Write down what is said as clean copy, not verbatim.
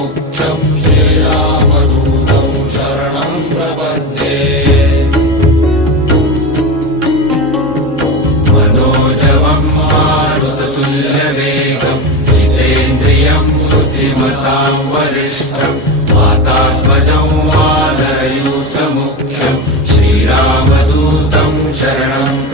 मुख्यं श्रीरामदूतं शरणं प्रपद्ये। मनोजवं मारुततुल्यवेगं जितेन्द्रियं बुद्धिमतां वरिष्ठं वातात्मजं वानरयूथमुख्यं श्रीरामदूतं शरणं